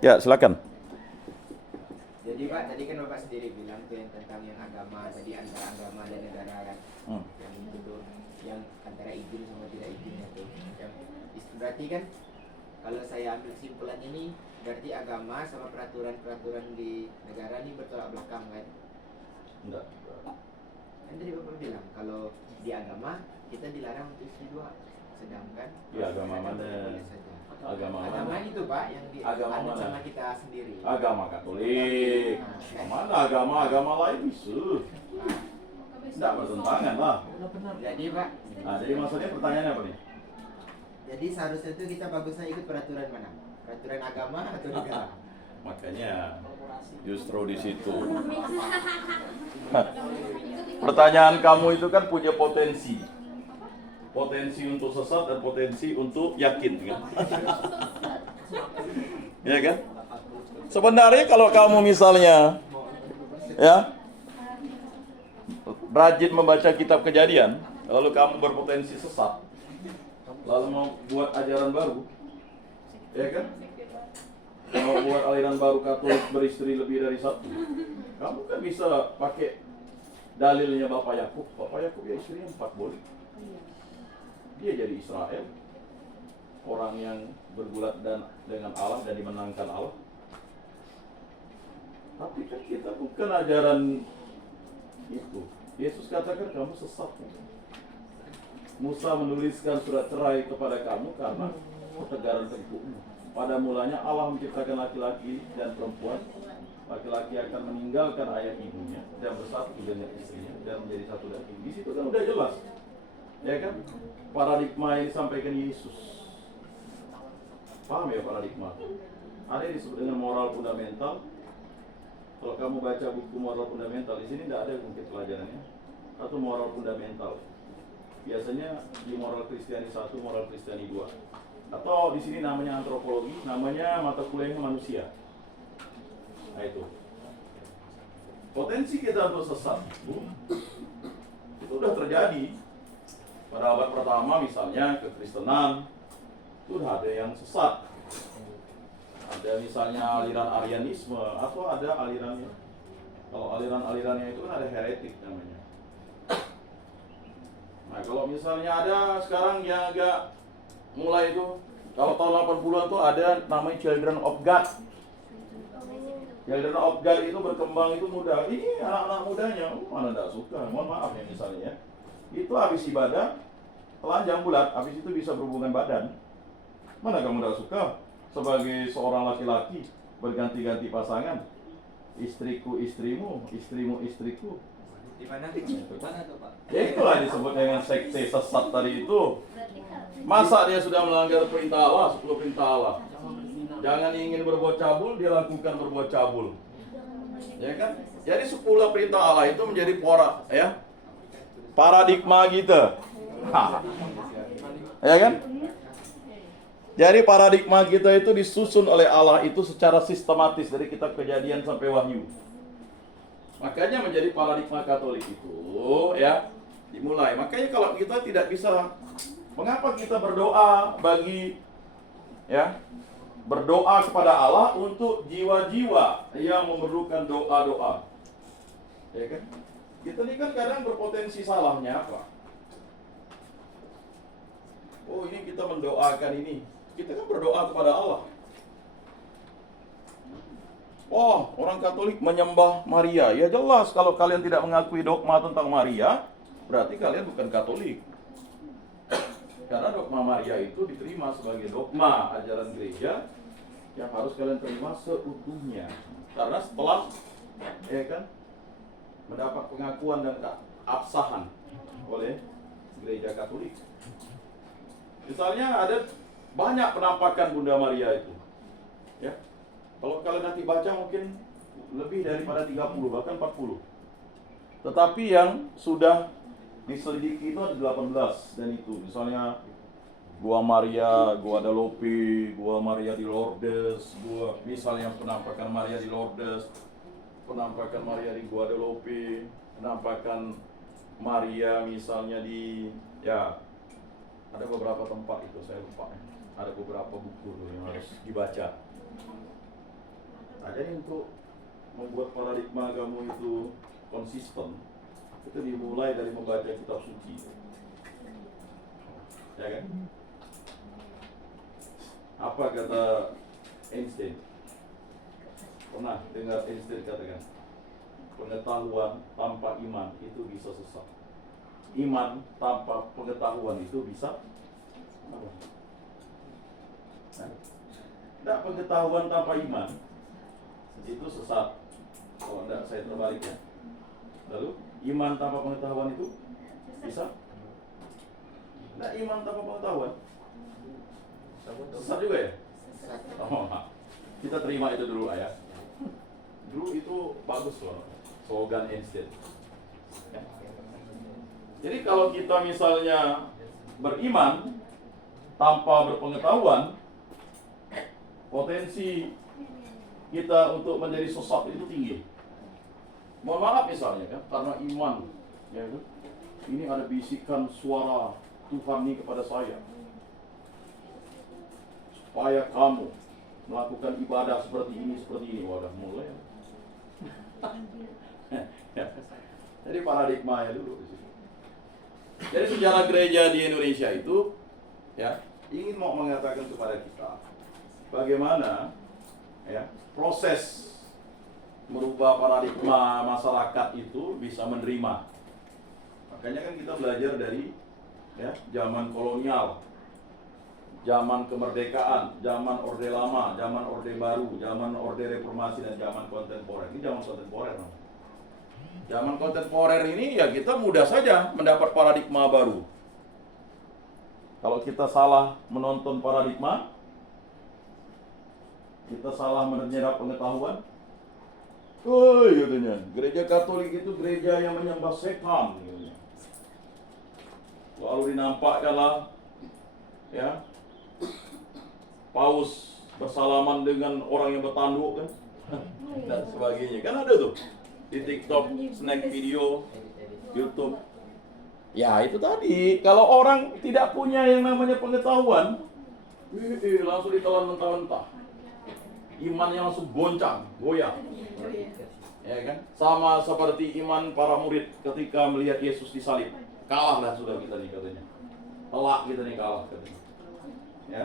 Ya, silakan. Jadi Pak, tadi kan Bapak sendiri bilang tuh yang tentang yang agama, tadi antara agama dan negara kan, yang itu tuh, yang antara izin sama tidak izinnya tuh. Yang, berarti kan kalau saya ambil kesimpulan ini, berarti agama sama peraturan-peraturan di negara ini bertolak belakang kan? Enggak. Kan tadi Bapak bilang kalau di agama kita dilarang untuk istri dua, sedangkan Di agama mana? boleh saja. Agama Agama itu Pak yang Agama dianut mana? sama kita sendiri. Agama Katolik. Mana agama lain bisa? Tidak bertentangan lah. Jadi Pak, Nah, jadi maksudnya pertanyaannya apa nih? jadi seharusnya itu kita bagusnya ikut peraturan mana? Peraturan agama atau negara? Makanya justru di situ. Pertanyaan kamu itu kan punya potensi. Potensi untuk sesat dan potensi untuk yakin kan? Ya kan? Sebenarnya kalau kamu misalnya ya rajin membaca kitab Kejadian, lalu kamu berpotensi sesat, lalu mau buat ajaran baru, ya kan? Mau buat aliran baru Katolik beristri lebih dari satu, kamu kan bisa pakai dalilnya Bapak Yakub. Bapak Yakub ya istrinya 4 boleh. Dia jadi Israel, orang yang bergulat dan dengan Allah dan dimenangkan Allah. Tapi kan kita bukan ajaran itu. Yesus katakan kamu sesat. Musa menuliskan surat cerai kepada kamu karena ketegaran tempurmu. Pada mulanya Allah menciptakan laki-laki dan perempuan. Laki-laki akan meninggalkan ayah ibunya dan bersatu dengan istrinya dan menjadi satu daging. Di situ kan udah jelas, ya kan? Paradigma yang disampaikan Yesus. Paham ya paradigma? Ada yang disebut dengan moral fundamental. Kalau kamu baca buku moral fundamental, di sini tidak ada mungkin pelajarannya. Atau moral fundamental. Biasanya di moral Kristiani 1, moral Kristiani 2. Atau di sini namanya antropologi, namanya mata kuliahnya manusia. Nah itu. Potensi kita untuk sesat itu sudah terjadi. Pada abad pertama misalnya kekristenan itu sudah ada yang sesat. Ada misalnya aliran Arianisme atau ada alirannya. Kalau aliran-alirannya itu kan ada heretik namanya. Nah kalau misalnya ada sekarang yang agak mulai itu, kalau tahun 80-an tuh ada namanya Children of God. Children of God itu berkembang itu muda. Ini anak-anak mudanya, mana tidak suka, mohon maaf ya misalnya ya. Itu habis ibadah, telanjang bulat, habis itu bisa berhubungan badan. Mana kamu tidak suka? Sebagai seorang laki-laki berganti-ganti pasangan, istriku istrimu, istrimu istriku. Di mana tuh Pak? Ya itulah disebut dengan sekte sesat tadi itu. Masa dia sudah melanggar perintah Allah, 10 perintah Allah. Jangan ingin berbuat cabul, dia lakukan berbuat cabul. Ya kan? Jadi 10 perintah Allah itu menjadi paradigma kita. Ya kan? Jadi paradigma kita itu disusun oleh Allah itu secara sistematis dari kitab Kejadian sampai Wahyu. Makanya menjadi paradigma Katolik itu ya dimulai. Makanya kalau kita tidak bisa, mengapa kita berdoa berdoa kepada Allah untuk jiwa-jiwa yang memerlukan doa-doa. Ya kan? Kita ini kan kadang berpotensi salahnya apa? Oh, ini kita mendoakan ini. Kita kan berdoa kepada Allah. Oh, orang Katolik menyembah Maria. Ya jelas kalau kalian tidak mengakui dogma tentang Maria, berarti kalian bukan Katolik. Karena dogma Maria itu diterima sebagai dogma ajaran gereja yang harus kalian terima seutuhnya. Karena setelah mendapat pengakuan dan keabsahan oleh gereja Katolik. Misalnya ada banyak penampakan Bunda Maria itu. Ya. Kalau kalian nanti baca mungkin lebih daripada 30 bahkan 40. Tetapi yang sudah diselidiki itu ada 18 dan itu misalnya Gua Maria, Guadalupe, Gua Maria di Lourdes, misalnya penampakan Maria di Lourdes, penampakan Maria di Guadalupe, penampakan Maria misalnya di ada beberapa tempat itu saya lupa. Ada beberapa buku yang harus dibaca. Jadi untuk membuat paradigma kamu itu konsisten, itu dimulai dari membaca kitab suci. Ya kan? Apa kata Einstein? Pernah dengar Einstein katakan, pengetahuan tanpa iman itu bisa sesat. Iman tanpa pengetahuan itu bisa apa? Tidak, pengetahuan tanpa iman itu sesat. Kalau tidak, saya terbalik ya. Lalu iman tanpa pengetahuan itu bisa? Tidak, iman tanpa pengetahuan sesat juga ya? Oh, kita terima itu dulu ayah. Dulu itu bagus loh, slogan Einstein. Ya. Jadi kalau kita misalnya beriman tanpa berpengetahuan, potensi kita untuk menjadi sesat itu tinggi. Mohon maaf misalnya kan, karena iman, ya kan? Ini ada bisikan suara Tuhan ini kepada saya, supaya kamu melakukan ibadah seperti ini. Wadah mulai. Jadi paradigma ya dulu. Jadi sejarah gereja di Indonesia itu ya ingin mau mengatakan kepada kita bagaimana ya proses merubah paradigma masyarakat itu bisa menerima. Makanya kan kita belajar dari ya zaman kolonial, zaman kemerdekaan, zaman Orde Lama, zaman Orde Baru, zaman Orde Reformasi, dan zaman kontemporer. Ini zaman kontemporer. Zaman kontemporer ini ya kita mudah saja mendapat paradigma baru. Kalau kita salah menonton paradigma, kita salah menyerap pengetahuan. Katanya, gereja Katolik itu gereja yang menyembah setan. Katanya. Lalu dinampakkanlah ya paus bersalaman dengan orang yang bertanduk kan dan sebagainya. Kan ada tuh di TikTok, snack video, YouTube. Ya itu tadi, kalau orang tidak punya yang namanya pengetahuan, langsung ditelan mentah-mentah. Imannya langsung goncang, goyang. Ya kan? Sama seperti iman para murid ketika melihat Yesus disalib. Kalahlah sudah kita nih katanya. Telak kita nih kalah katanya. Ya.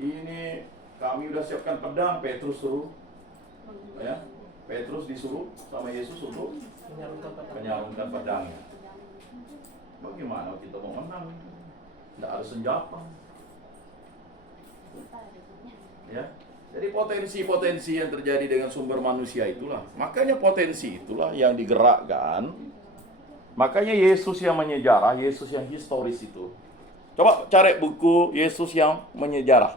Ini kami udah siapkan pedang, Petrus suruh. Ya. Petrus disuruh sama Yesus untuk menyalurkan pedangnya. Bagaimana kita mau menang? Tidak ada senjata. Ya. Jadi potensi-potensi yang terjadi dengan sumber manusia itulah. Makanya potensi itulah yang digerakkan. Makanya Yesus yang menyejarah, Yesus yang historis itu. Coba cari buku Yesus yang menyejarah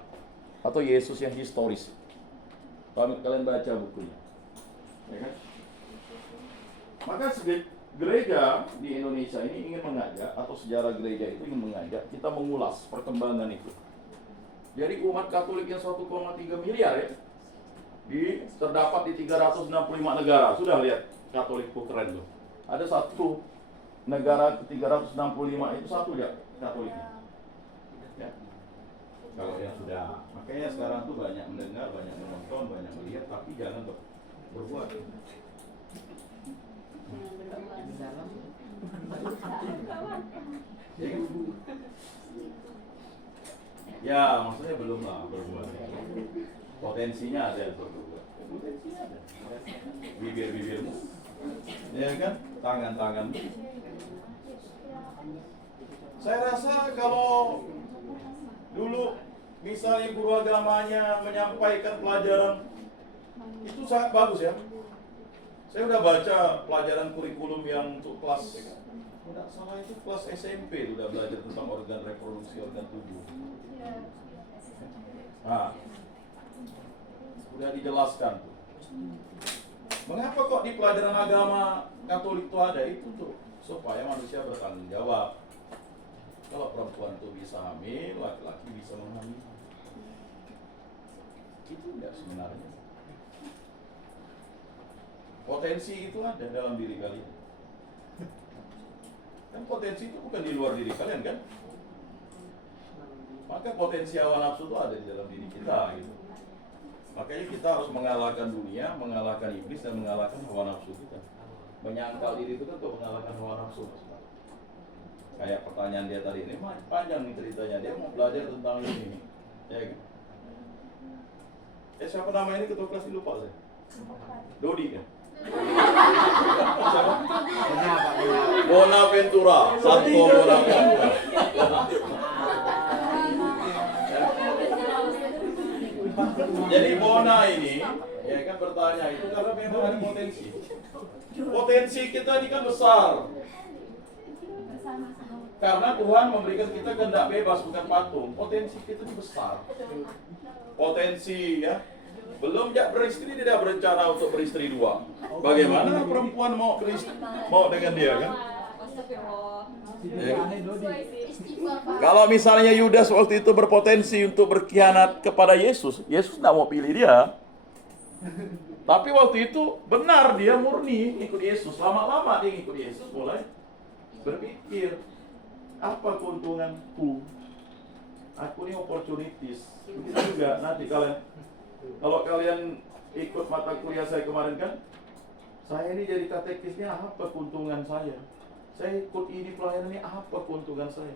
atau Yesus yang historis. Kalian baca bukunya. Ya kan? Maka gereja di Indonesia ini ingin mengajak, atau sejarah gereja itu ingin mengajak kita mengulas perkembangan itu. Jadi umat Katolik yang 1,3 miliar ya, terdapat di 365 negara. Sudah lihat Katolikku keren loh. Ada satu negara ke 365 itu satu ya Katoliknya. Ya. Kalau yang sudah, makanya sekarang tuh banyak mendengar, banyak menonton, banyak melihat, tapi jangan berbuat. Ya, maksudnya belum lah berbuat. Potensinya ada untuk berbuat. Potensinya ada. Bibir-bibirmu, ya kan? Tangan-tangan. Saya rasa kalau dulu misalnya guru agamanya menyampaikan pelajaran itu sangat bagus ya. Saya udah baca pelajaran kurikulum yang untuk kelas, tidak salah itu kelas SMP udah belajar tentang organ reproduksi, organ tubuh. Nah, udah dijelaskan tuh. Mengapa kok di pelajaran agama Katolik itu ada itu tuh supaya manusia bertanggung jawab. Kalau perempuan itu bisa hamil, laki-laki bisa menghamili. Itu enggak sebenarnya. Potensi itu ada dalam diri kalian. Kan potensi itu bukan di luar diri kalian kan? Maka potensi hawa nafsu itu ada di dalam diri kita gitu. Makanya kita harus mengalahkan dunia, mengalahkan iblis, dan mengalahkan hawa nafsu kita. Menyangkal diri itu kan untuk mengalahkan hawa nafsu. Kayak pertanyaan dia tadi ini panjang nih ceritanya. Dia mau belajar tentang ini, ya kan? Siapa nama ini ketua kelas lupa saya? Dodi kan? Siapa? Bonaventura, Santo Bonaventura. Jadi Bona ini, ya kan bertanya itu karena memang ada potensi. Potensi kita ini kan besar. Karena Tuhan memberikan kita kehendak bebas, bukan patung. Potensi kita ini besar. Potensi ya. Belum beristri, tidak berencana untuk beristri dua. Bagaimana perempuan mau dengan dia kan? Ya. Kalau misalnya Yudas waktu itu berpotensi untuk berkhianat kepada Yesus, Yesus tidak mau pilih dia. Tapi waktu itu benar dia murni ikut Yesus. Lama-lama dia ikut Yesus mulai berpikir, apa keuntunganku? Aku ini opportunities. Begitu juga nanti kalau kalian ikut mata kuliah saya kemarin kan, saya ini jadi katekisnya, apa keuntungan saya? Saya ikut ini pelayanan ini, apa keuntungan saya?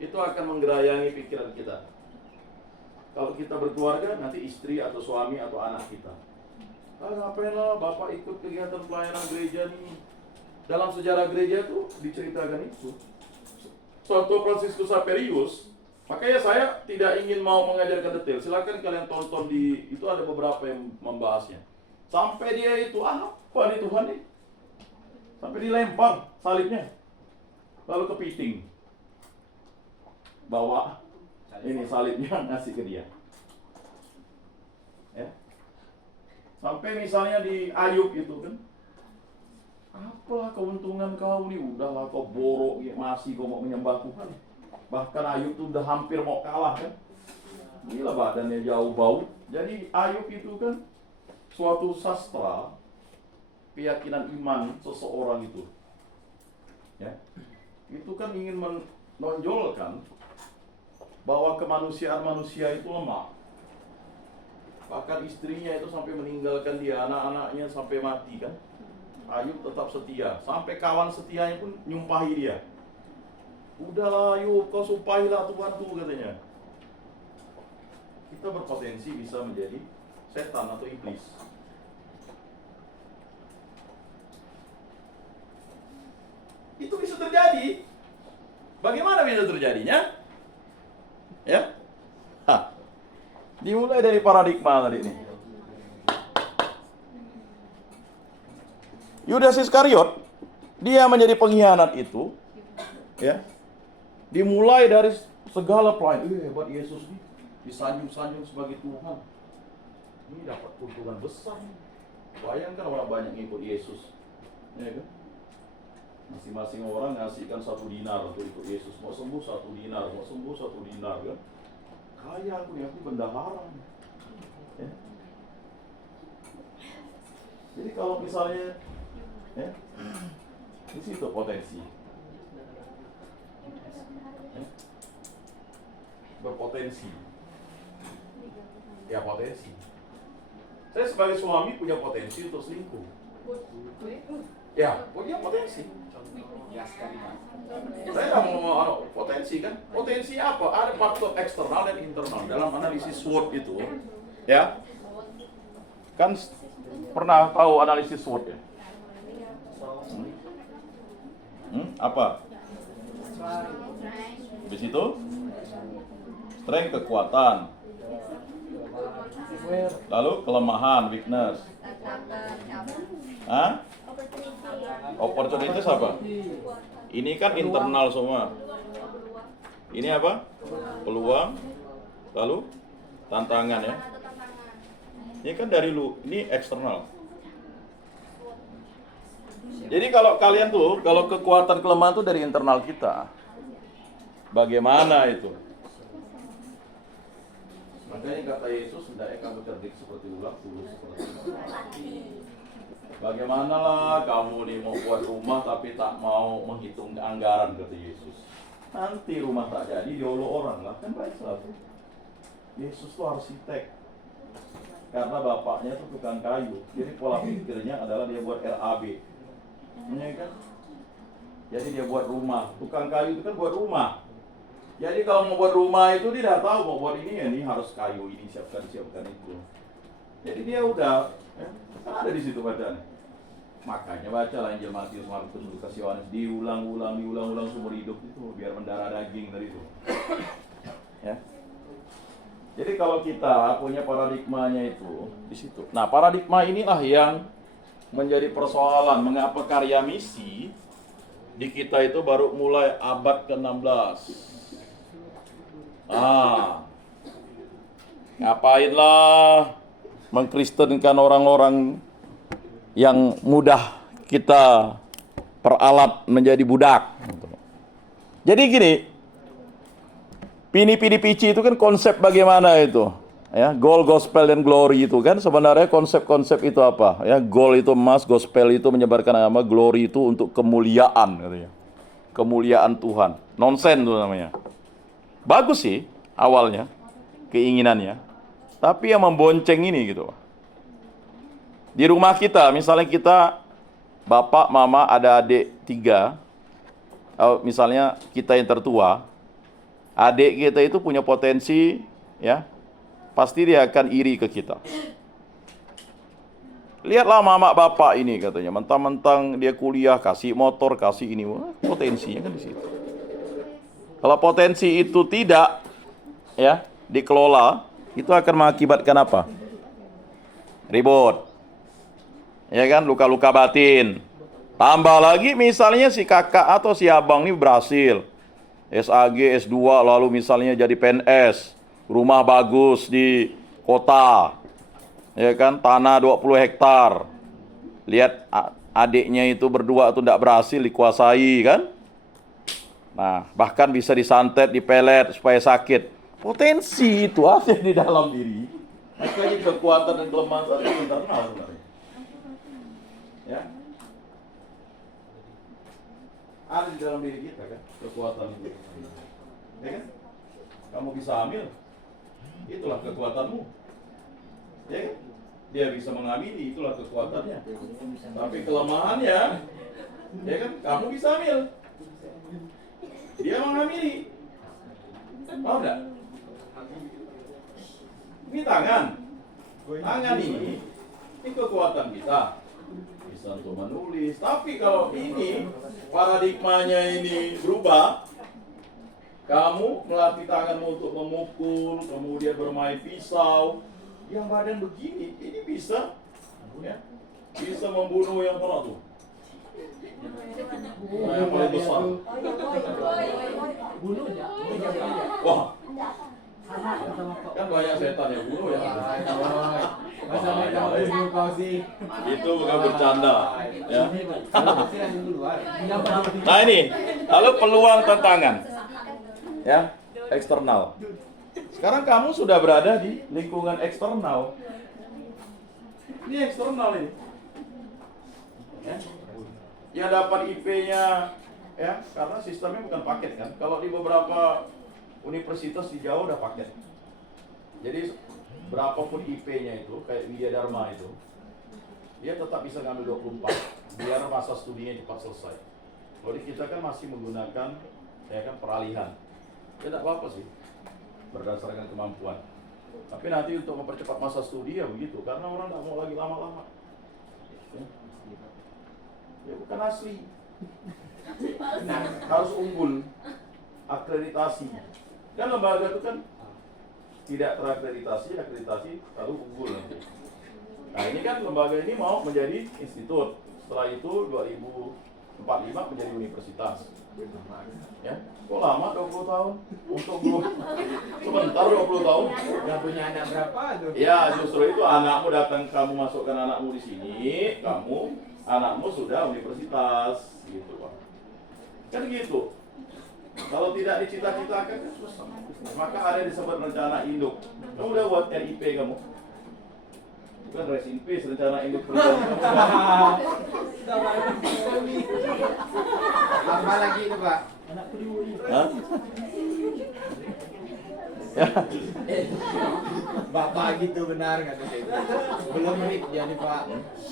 Itu akan menggerayangi pikiran kita. Kalau kita berkeluarga, nanti istri atau suami atau anak kita. Ngapain lah Bapak ikut kegiatan pelayanan gereja nih? Dalam sejarah gereja tuh diceritakan itu. Santo Fransiskus Xaverius. Makanya saya tidak ingin mau mengajarkan detail. Silakan kalian tonton itu ada beberapa yang membahasnya. Sampai dia itu apa nih Tuhan nih? Sampai dilempar salibnya. Lalu kepiting. Bawa ini salibnya ngasih ke dia. Ya. Sampai misalnya di Ayub itu kan. Apalah keuntungan kau nih? Udahlah kau borok masih kau mau menyembah Tuhan. Bahkan Ayub itu udah hampir mau kalah kan. Inilah badannya jauh bau. Jadi Ayub itu kan suatu sastra keyakinan iman seseorang itu. Ya. Itu kan ingin menonjolkan bahwa kemanusiaan manusia itu lemah. Bahkan istrinya itu sampai meninggalkan dia, anak-anaknya sampai mati kan. Ayub tetap setia, sampai kawan setianya pun nyumpahi dia. Udahlah Ayub, kau sumpahilah Tuhanku katanya. Kita berpotensi bisa menjadi setan atau iblis. Itu bisa terjadi. Bagaimana bisa terjadinya? Ya? Dimulai dari paradigma tadi ini. Yudas Iskariot, dia menjadi pengkhianat itu, ya. Dimulai dari segala pelayanan. Hebat Yesus nih, disanjung-sanjung sebagai Tuhan. Ini dapat keuntungan besar. Bayangkan orang banyak ngikut Yesus, ya kan? Masing-masing orang ngasihkan 1 dinar untuk ikut Yesus. Mau sembuh 1 dinar, mau sembuh 1 dinar kan? Kaya aku nih, aku bendahara. Ya. Jadi kalau misalnya, ya, di situ potensi. Ya. Berpotensi. Ya potensi. Saya sebagai suami punya potensi untuk selingkuh. Ya, punya potensi. Saya mau potensi kan? Potensi apa? Ada faktor eksternal dan internal dalam analisis SWOT itu. Ya. Kan pernah tahu analisis SWOT ya? Apa? Di situ strength, kekuatan. Lalu kelemahan, weakness. Opportunities apa? Ini kan internal semua. Ini apa? Peluang. Lalu tantangan ya. Ini kan dari ini eksternal. Jadi kalau kalian tuh, kalau kekuatan kelemahan tuh dari internal kita. Bagaimana itu? Makanya kata Yesus, hendaknya kamu cerdik seperti ular, tulus seperti ular. Bagaimana lah kamu nih mau buat rumah tapi tak mau menghitung anggaran, kata Yesus. Nanti rumah tak jadi diolok orang lah, kan baik lah tuh. Yesus tuh arsitek. karena bapaknya itu tukang kayu. Jadi pola pikirnya adalah dia buat RAB. Ya kan? Jadi dia buat rumah. Tukang kayu itu kan buat rumah. Jadi kalau mau buat rumah itu dia tidak tahu mau buat ini harus kayu ini siapkan itu. Jadi dia udah kan ada di situ bacaan. Makanya bacalah Injil Matius, Markus, Lukas, Yohanes diulang-ulang seumur hidup itu biar mendarah daging tadi itu. Ya. Jadi kalau kita punya paradigmanya itu di situ. Nah, paradigma inilah yang menjadi persoalan mengapa karya misi di kita itu baru mulai abad ke-16. Ngapainlah mengkristenkan orang-orang yang mudah kita peralat menjadi budak. Jadi gini, pini-pini-pici itu kan konsep bagaimana itu? Ya, goal, gospel, dan glory itu kan sebenarnya konsep-konsep itu apa? Ya, goal itu emas, gospel itu menyebarkan agama, glory itu untuk kemuliaan katanya. Kemuliaan Tuhan. Nonsen itu namanya. Bagus sih awalnya keinginannya, tapi yang membonceng ini gitu. Di rumah kita, misalnya kita bapak, mama, ada adik 3, misalnya kita yang tertua, adik kita itu punya potensi, ya, pasti dia akan iri ke kita. Lihatlah mama bapak ini katanya, mentang-mentang dia kuliah, kasih motor, kasih ini, potensinya kan di situ. Kalau potensi itu tidak, ya, dikelola, itu akan mengakibatkan apa? Ribut. Ya kan, luka-luka batin. Tambah lagi misalnya si kakak atau si abang ini berhasil SAG, S2, lalu misalnya jadi PNS, rumah bagus di kota, ya kan, tanah 20 hektar. Lihat adiknya itu berdua itu tidak berhasil dikuasai kan. Nah, bahkan bisa disantet, dipelet supaya sakit. Potensi itu ada di dalam diri. Makanya kekuatan dan kelemahan itu internal sebenarnya. Ya. Ada di dalam diri kita kan, kekuatan itu. Ya kan? Kamu bisa hamil, itulah kekuatanmu. Ya kan? Dia bisa mengamini, itulah kekuatannya. Tapi kelemahannya, ya kan? Kamu bisa hamil, dia mengamini. Tahu enggak? Ini tangan. Tangan ini kekuatan kita. Bisa untuk menulis. Tapi kalau ini paradigmanya ini berubah, kamu melatih tanganmu untuk memukul, kemudian bermain pisau, yang badan begini, ini bisa, ya, bisa membunuh yang mana tuh? Yang paling besar. Wah, kan banyak setan yang bunuh ya. Itu bukan bercanda. Ya. Nah ini, lalu peluang tantangan, ya, eksternal. Sekarang kamu sudah berada di lingkungan eksternal. Ini eksternal ini. Ya. Ya dapat IP-nya, ya, karena sistemnya bukan paket kan. Kalau di beberapa universitas di Jawa udah paket. Jadi berapapun IP-nya itu, kayak Widya Dharma itu, dia tetap bisa ngambil 24 biar masa studinya cepat selesai. Kalau di kita kan masih menggunakan, ya kan, peralihan. Ya tidak apa-apa sih, berdasarkan kemampuan. Tapi nanti untuk mempercepat masa studi ya begitu, karena orang tidak mau lagi lama-lama. Ya bukan asli. Nah, harus unggul, akreditasi. Kan lembaga itu kan tidak terakreditasi, akreditasi lalu unggul nanti. Nah ini kan lembaga ini mau menjadi institut. Setelah itu 2045 menjadi universitas. Ya, kok lama 20 tahun? Untuk belum sebentar 20 tahun. Udah punya anak berapa tuh? Ya justru itu anakmu datang, kamu masukkan anakmu di sini, anakmu sudah universitas, gitu Pak. Kan gitu. Kalau tidak dicita-citakan kan susah. Maka ada disebut rencana induk. Kamu udah buat RIP kamu? Bukan rest in peace, rencana induk perusahaan kamu. Apa lagi itu Pak? Hah? Bapak gitu benar kata saya. Belum RIP jadi Pak.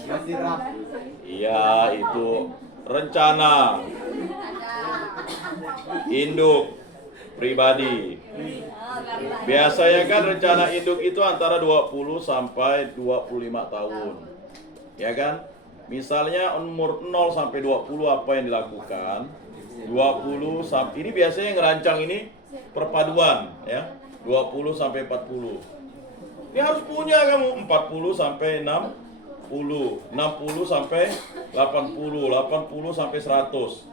Masih RAP. Iya, itu rencana induk pribadi. Biasanya kan rencana induk itu antara 20 sampai 25 tahun. Ya kan? Misalnya umur 0 sampai 20 apa yang dilakukan? 20 sampai ini biasanya yang ngerancang ini perpaduan ya. 20 sampai 40. Ini harus punya kamu 40 sampai 60, 60 sampai 80, 80 sampai 100.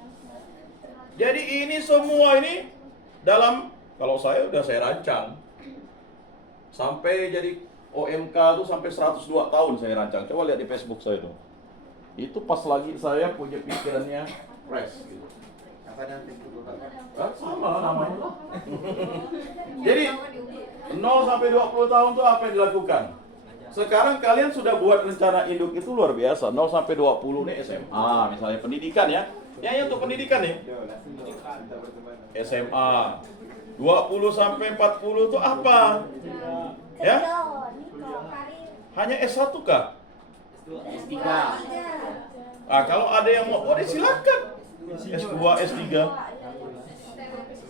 Jadi ini semua ini dalam, kalau saya udah saya rancang sampai jadi OMK itu sampai 102 tahun saya rancang. Coba lihat di Facebook saya tuh. Itu pas lagi saya punya pikirannya fresh gitu. Apa nama Facebook Bapak? Sama namanya. Jadi 0 sampai 20 tahun tuh apa yang dilakukan? Sekarang kalian sudah buat rencana induk itu luar biasa. 0 sampai 20 nih SMA misalnya, pendidikan ya. Ya untuk pendidikan nih. SMA. 20 sampai 40 itu apa? Ya? Hanya S1 kah? S3. Ah, kalau ada yang mau, silakan. S2, S3.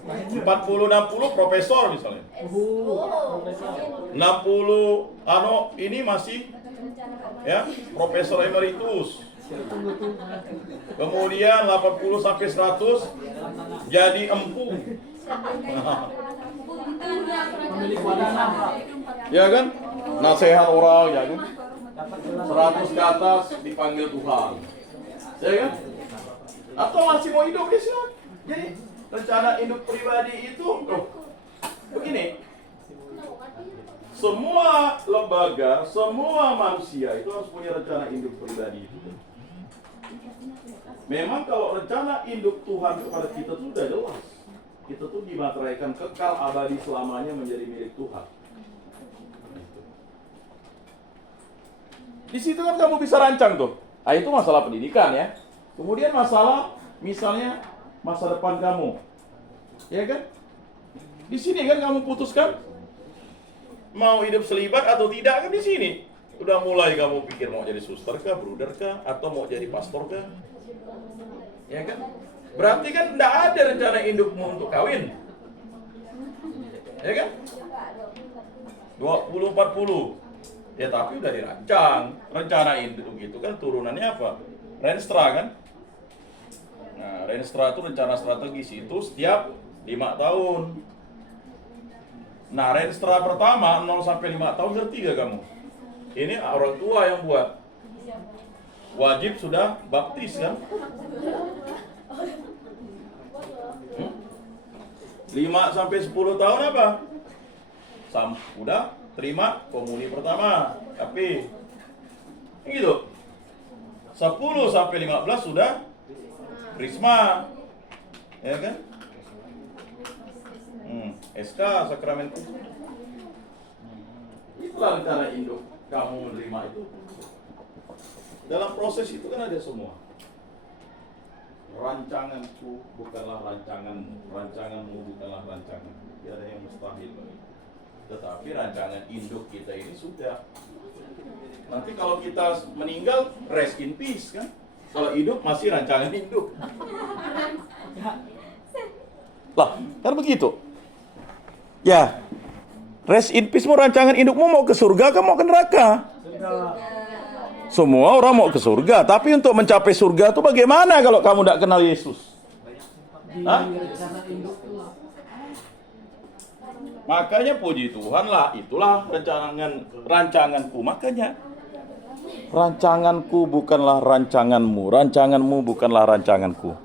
40 60 profesor misalnya. 60 ini masih ya, profesor emeritus. Kemudian 80 sampai 100 jadi empu. Ya kan? Nasihat orang ya kan? 100 ke atas dipanggil Tuhan. Ya kan? Atau masih mau hidup ya silakan. Jadi rencana hidup pribadi itu begini. Semua lembaga, semua manusia itu harus punya rencana induk pribadi itu. Memang kalau rencana induk Tuhan kepada kita itu sudah jelas. Kita tuh dimateraikan kekal abadi selamanya menjadi milik Tuhan. Di situ kan kamu bisa rancang tuh. Ah, itu masalah pendidikan ya. Kemudian masalah misalnya masa depan kamu. Ya kan? Di sini kan kamu putuskan mau hidup selibat atau tidak kan di sini. Udah mulai kamu pikir mau jadi suster kah, bruder kah, atau mau jadi pastor kah? Ya kan? Berarti kan tidak ada rencana indukmu untuk kawin. Ya kan? 20 40. Ya tapi udah dirancang. Rencana induk itu kan turunannya apa? Renstra kan? Nah, Renstra itu rencana strategis itu setiap 5 tahun. Nah, Renstra pertama 0 sampai 5 tahun ngerti gak kamu? Ini orang tua yang buat. Wajib sudah baptis kan? 5 sampai 10 tahun apa? Udah terima komuni pertama. Tapi gitu. 10 sampai 15 sudah Krisma. Ya kan? SK sakramen kudus. Itulah rencana induk kamu menerima itu. Dalam proses itu kan ada semua. Rancanganku bukanlah rancanganmu, rancanganmu bukanlah rancangan. Tidak ada yang mustahil bagi. Tetapi rancangan induk kita ini sudah. Nanti kalau kita meninggal, rest in peace kan? Kalau hidup masih rancangan induk. Lah, kan begitu. Ya, rest in peace mau rancangan indukmu mau ke surga kan mau ke neraka? Semua orang mau ke surga, tapi untuk mencapai surga itu bagaimana kalau kamu tidak kenal Yesus? Hah? Makanya puji Tuhan lah, itulah rancanganku. Makanya rancanganku bukanlah rancanganmu, rancanganmu bukanlah rancanganku.